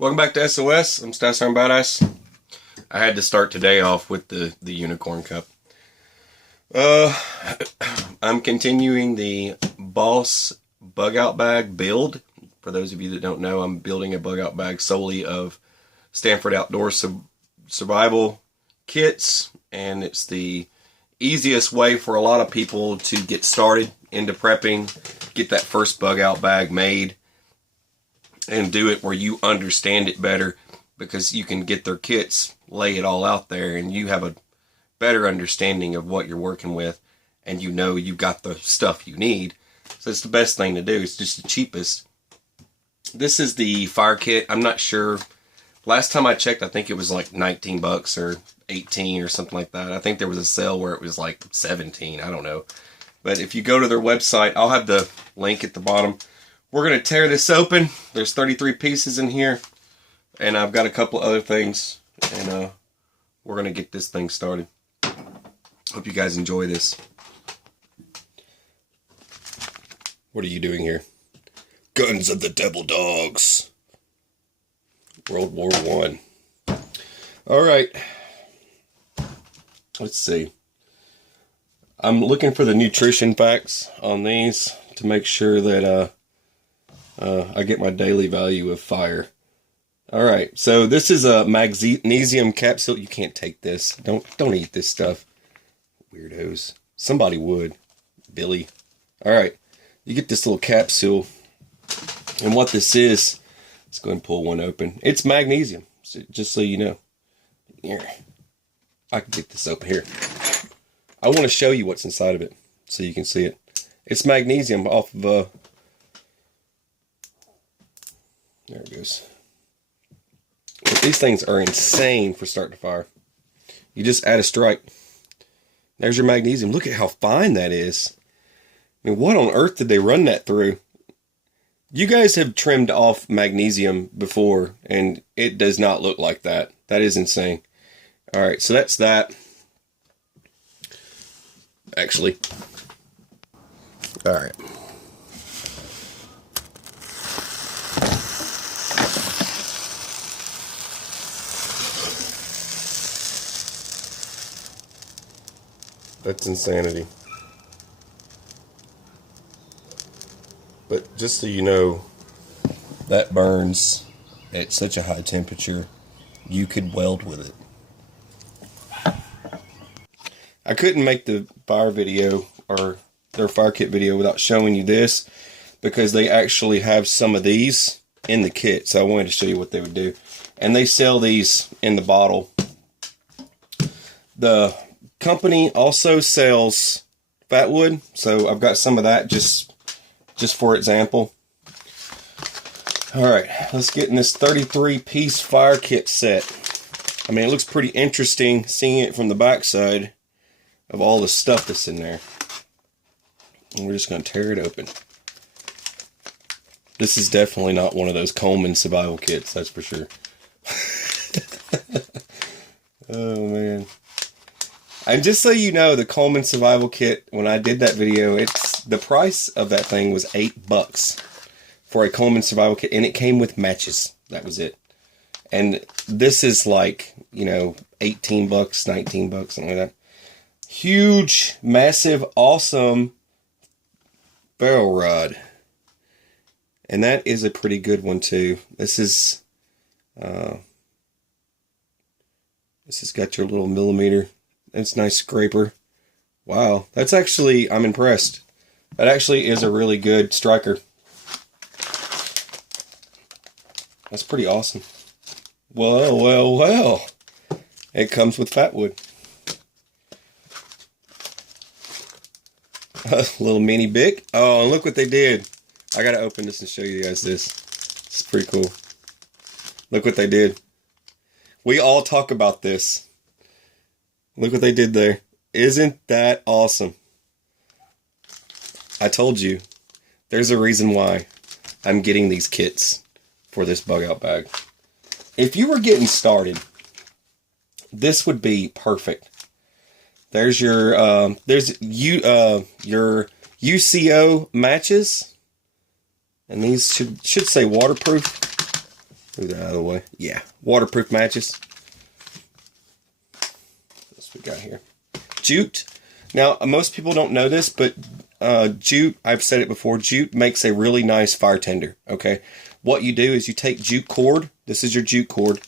Welcome back to SOS. I'm Stasser B.O.S.S. I had to start today off with the unicorn cup. I'm continuing the B.O.S.S bug out bag build. For those of you that don't know, I'm building a bug out bag solely of Stanford Outdoor survival kits, and it's the easiest way for a lot of people to get started into prepping, get that first bug out bag made, and do it where you understand it better, because you can get their kits, lay it all out there, and you have a better understanding of what you're working with, and you know you've got the stuff you need. So it's the best thing to do. It's just the cheapest. This is the fire kit. I'm not sure. Last time I checked, I think it was like 19 bucks or 18 or something like that. I think there was a sale where it was like 17. I don't know. But if you go to their website, I'll have the link at the bottom. We're going to tear this open. There's 33 pieces in here. And I've got a couple other things. And we're going to get this thing started. Hope you guys enjoy this. What are you doing here? Guns of the Devil Dogs. World War I. Alright. Let's see. I'm looking for the nutrition facts on these to make sure that I get my daily value of fire. Alright, so this is a magnesium capsule. You can't take this. Don't eat this stuff. Weirdos. Somebody would. Billy. Alright, you get this little capsule. And what this is, let's go ahead and pull one open. It's magnesium, just so you know. Here, I can get this open here. I want to show you what's inside of it so you can see it. It's magnesium off of there it goes. But these things are insane for starting a fire. You just add a strike. There's your magnesium. Look at how fine that is. I mean, what on earth did they run that through? You guys have trimmed off magnesium before, and it does not look like that. That is insane. Alright, so that's that. Actually. Alright. That's insanity. But just so you know, that burns at such a high temperature, you could weld with it. I couldn't make the fire video, or their fire kit video, without showing you this, because they actually have some of these in the kit, so I wanted to show you what they would do. And they sell these in the bottle. The company also sells fat wood, so I've got some of that just for example. Alright, let's get in this 33-piece fire kit set. I mean, it looks pretty interesting seeing it from the backside of all the stuff that's in there. And we're just going to tear it open. This is definitely not one of those Coleman survival kits, that's for sure. Oh, man. And just so you know, the Coleman survival kit, when I did that video, the price of that thing was $8 for a Coleman survival kit, and it came with matches. That was it. And this is like, you know, 18 bucks, 19 bucks, something like that. Huge, massive, awesome barrel rod. And that is a pretty good one too. This has got your little millimeter. That's a nice scraper. Wow, that's actually, I'm impressed. That actually is a really good striker. That's pretty awesome. Well, well, well. It comes with fat wood. A little mini Bic. Oh, and look what they did. I gotta open this and show you guys this. It's pretty cool. Look what they did. We all talk about this. Look what they did there. Isn't that awesome? I told you, there's a reason why I'm getting these kits for this bug out bag. If you were getting started, this would be perfect. There's your your UCO matches, and these should say waterproof. Move that out of the way. Yeah, waterproof matches. What we got here? Jute. Now, most people don't know this, but jute, I've said it before, jute makes a really nice fire tender, okay? What you do is you take jute cord, this is your jute cord,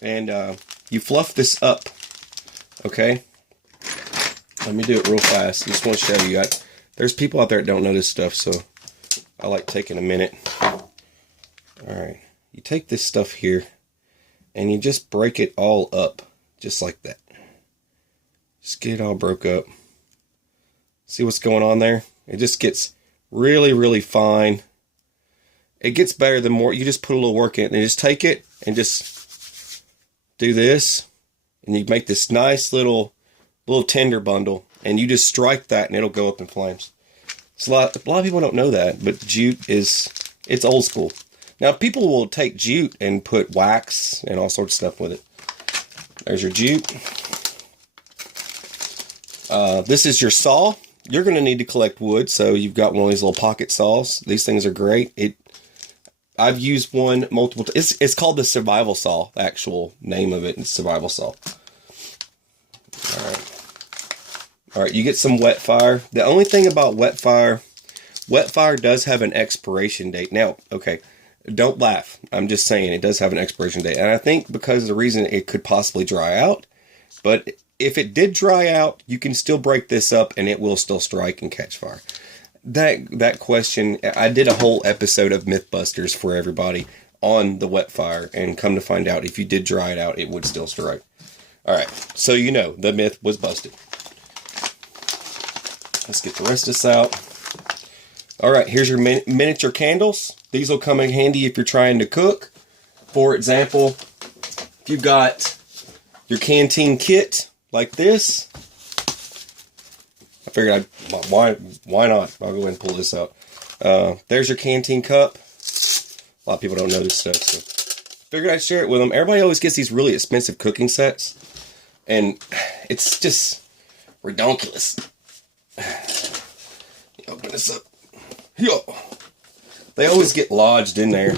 and you fluff this up, okay? Let me do it real fast. I just want to show you. There's people out there that don't know this stuff, so I like taking a minute. Alright, you take this stuff here, and you just break it all up, just like that. Just get it all broke up. See what's going on there? It just gets really, really fine. It gets better the more you just put a little work in it. And you just take it and just do this. And you make this nice little tinder bundle. And you just strike that and it'll go up in flames. So a lot of people don't know that. But jute it's old school. Now people will take jute and put wax and all sorts of stuff with it. There's your jute. This is your saw. You're going to need to collect wood, so you've got one of these little pocket saws. These things are great. I've used one multiple times. It's called the survival saw. The actual name of it is survival saw. All right, you get some wet fire. The only thing about wet fire does have an expiration date. Now, okay, don't laugh. I'm just saying it does have an expiration date. And I think because of the reason it could possibly dry out, but if it did dry out, you can still break this up and it will still strike and catch fire. That question, I did a whole episode of Mythbusters for everybody on the wet fire, and come to find out, if you did dry it out, it would still strike. Alright, so you know, the myth was busted. Let's get the rest of this out. Alright, here's your miniature candles. These will come in handy if you're trying to cook. For example, if you've got your canteen kit, like this. I figured why not? I'll go ahead and pull this out. There's your canteen cup. A lot of people don't know this stuff, so figured I'd share it with them. Everybody always gets these really expensive cooking sets, and it's just redonkulous. Open this up. Yo. They always get lodged in there,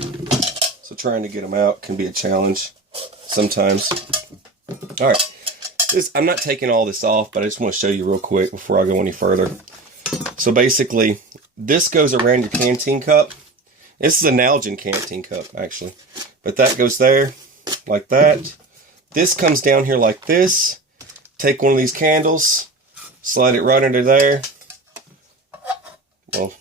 so trying to get them out can be a challenge sometimes. All right. I'm not taking all this off, but I just want to show you real quick before I go any further. So basically, this goes around your canteen cup. This is a Nalgene canteen cup, actually. But that goes there, like that. This comes down here like this. Take one of these candles, slide it right under there. Well,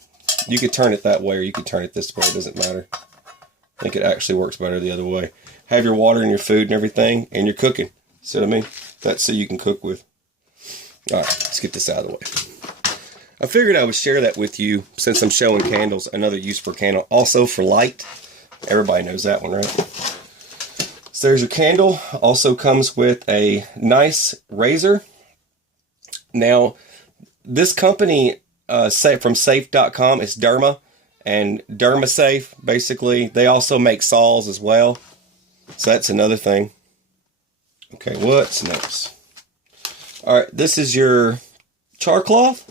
you could turn it that way, or you could turn it this way. It doesn't matter. I think it actually works better the other way. Have your water and your food and everything, and you're cooking. See what I mean? That's so you can cook with. Alright, let's get this out of the way. I figured I would share that with you since I'm showing candles, another use for candle. Also for light. Everybody knows that one, right? So there's your candle. Also comes with a nice razor. Now, this company from safe.com is Derma. And DermaSafe, basically, they also make saws as well. So that's another thing. Okay, what's next? Alright, this is your char cloth.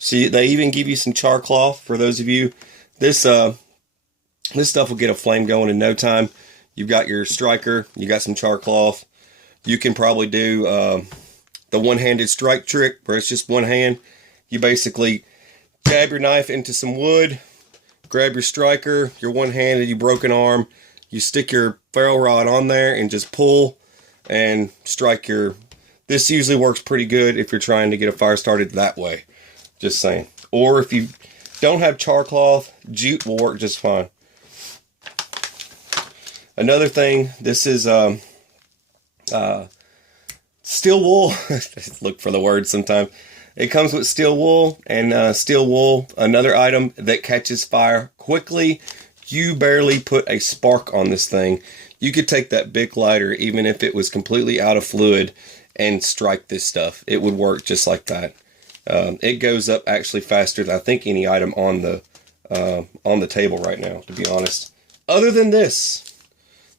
See, they even give you some char cloth for those of you. This stuff will get a flame going in no time. You've got your striker, you got some char cloth. You can probably do the one-handed strike trick where it's just one hand. You basically jab your knife into some wood, grab your striker, your one-handed, you broken arm, you stick your ferro rod on there and just pull and strike your... This usually works pretty good if you're trying to get a fire started that way. Just saying. Or if you don't have char cloth, jute will work just fine. Another thing, this is steel wool. Look for the word sometimes. It comes with steel wool, and steel wool, another item that catches fire quickly. You barely put a spark on this thing. You could take that Bic lighter, even if it was completely out of fluid, and strike this stuff. It would work just like that. It goes up actually faster than I think any item on the table right now, to be honest. Other than this,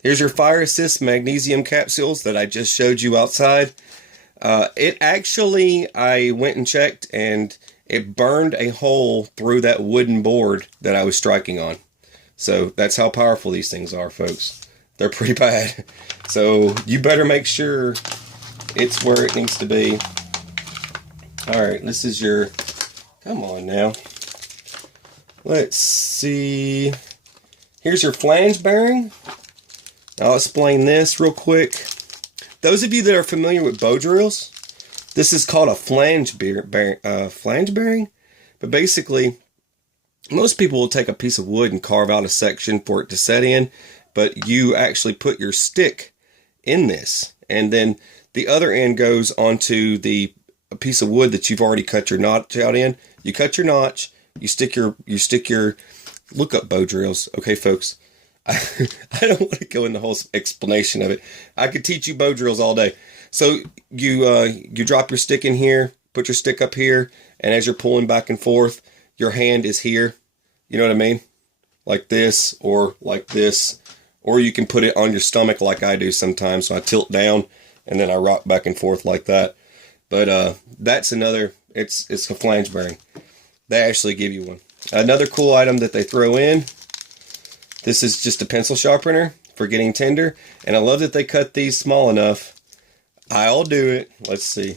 here's your fire assist magnesium capsules that I just showed you outside. It actually, I went and checked, and it burned a hole through that wooden board that I was striking on. So that's how powerful these things are, folks. They're pretty bad. So you better make sure it's where it needs to be. Alright, this is your... Come on now. Let's see. Here's your flange bearing. I'll explain this real quick. Those of you that are familiar with bow drills, this is called a flange bearing. But basically, most people will take a piece of wood and carve out a section for it to set in, but you actually put your stick in this, and then the other end goes onto a piece of wood that you've already cut your notch out in. You cut your notch, you stick your look up bow drills, okay, folks. I don't want to go in the whole explanation of it. I could teach you bow drills all day. So you drop your stick in here, put your stick up here, and as you're pulling back and forth, your hand is here. You know what I mean? Like this, or like this. Or you can put it on your stomach like I do sometimes. So I tilt down, and then I rock back and forth like that. But that's another, it's a flange bearing. They actually give you one. Another cool item that they throw in, this is just a pencil sharpener for getting tinder. And I love that they cut these small enough. I'll do it. Let's see.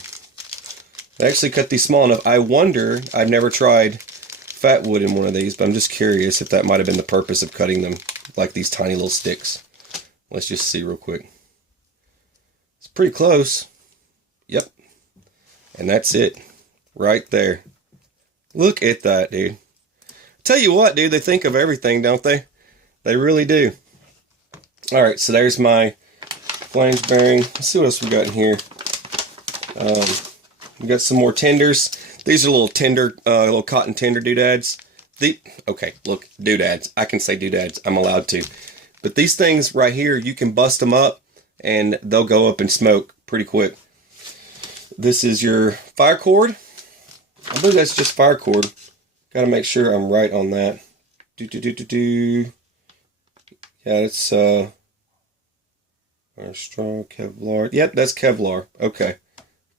They actually cut these small enough. I wonder, I've never tried fat wood in one of these, but I'm just curious if that might have been the purpose of cutting them like these tiny little sticks. Let's just see real quick. It's pretty close. Yep. And that's it. Right there. Look at that, dude. Tell you what, dude, they think of everything, don't they? They really do. Alright, so there's my flange bearing. Let's see what else we got in here. We got some more tenders. These are little tender, little cotton tender doodads. Okay, look, doodads. I can say doodads. I'm allowed to. But these things right here, you can bust them up, and they'll go up in smoke pretty quick. This is your fire cord. I believe that's just fire cord. Got to make sure I'm right on that. Yeah, it's strong Kevlar. Yep, that's Kevlar. Okay.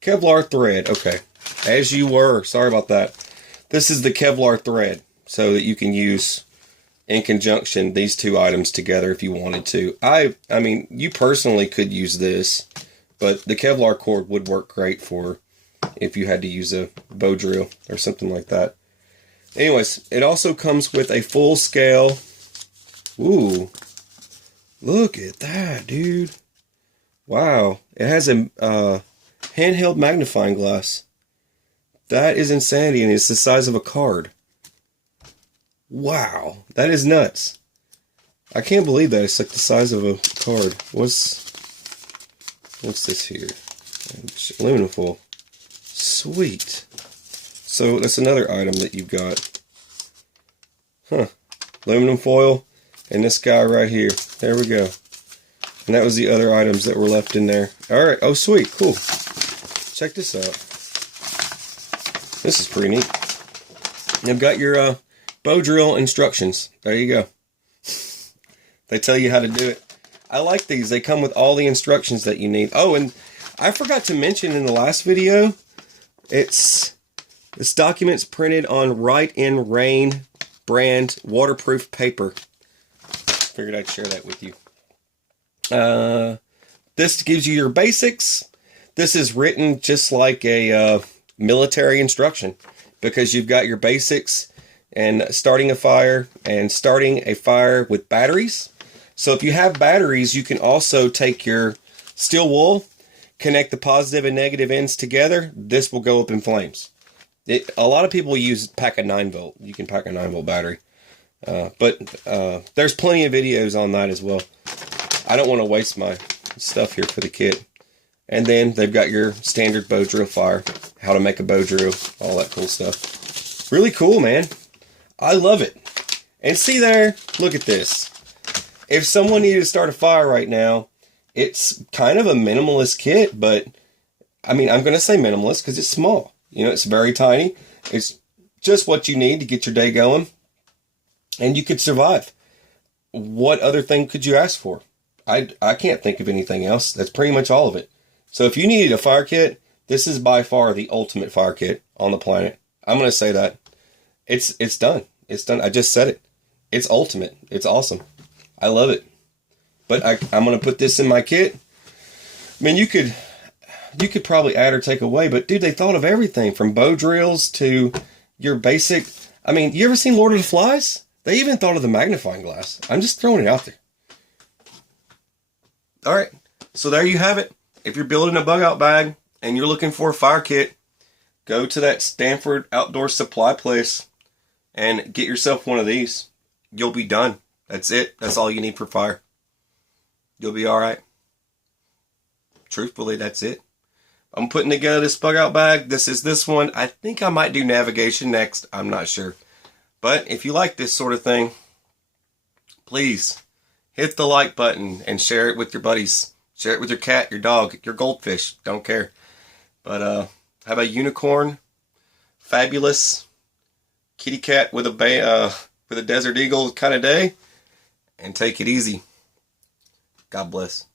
Kevlar thread. Okay. As you were. Sorry about that. This is the Kevlar thread, so that you can use in conjunction these two items together if you wanted to. I mean, you personally could use this, but the Kevlar cord would work great for if you had to use a bow drill or something like that. Anyways, it also comes with a full scale. Ooh. Look at that, dude. Wow. It has a handheld magnifying glass. That is insanity, and it's the size of a card. Wow. That is nuts. I can't believe that. It's like the size of a card. What's this here? Aluminum foil. Sweet. So that's another item that you've got. Huh. Aluminum foil and this guy right here. There we go. And that was the other items that were left in there. Alright. Oh, sweet. Cool. Check this out. This is pretty neat. You've got your bow drill instructions. There you go. They tell you how to do it. I like these. They come with all the instructions that you need. Oh, and I forgot to mention in the last video, this document's printed on Write in Rain brand waterproof paper. Figured I'd share that with you. This gives you your basics. This is written just like a military instruction, because you've got your basics and starting a fire and starting a fire with batteries. So if you have batteries, you can also take your steel wool, connect the positive and negative ends together. This will go up in flames. A lot of people pack a 9-volt. You can pack a 9-volt battery. But there's plenty of videos on that as well. I don't want to waste my stuff here for the kit. And then they've got your standard bow drill fire, how to make a bow drill, all that cool stuff. Really cool, man. I love it. And see there, look at this. If someone needed to start a fire right now, it's kind of a minimalist kit, but I mean, I'm going to say minimalist because it's small. You know, it's very tiny. It's just what you need to get your day going, and you could survive. What other thing could you ask for? I can't think of anything else. That's pretty much all of it. So if you needed a fire kit, this is by far the ultimate fire kit on the planet. I'm going to say that. It's done. It's done. I just said it. It's ultimate. It's awesome. I love it. But I'm going to put this in my kit. I mean, you could probably add or take away, but dude, they thought of everything from bow drills to your basic. I mean, you ever seen Lord of the Flies? They even thought of the magnifying glass. I'm just throwing it out there. All right. So there you have it. If you're building a bug out bag and you're looking for a fire kit, go to that Stanford Outdoor Supply place and get yourself one of these. You'll be done. That's it. That's all you need for fire. You'll be all right. Truthfully, that's it. I'm putting together this bug out bag. This is this one. I think I might do navigation next. I'm not sure. But if you like this sort of thing, please hit the like button and share it with your buddies. Share it with your cat, your dog, your goldfish. Don't care. But have a unicorn, fabulous kitty cat with a desert eagle kind of day, and take it easy. God bless.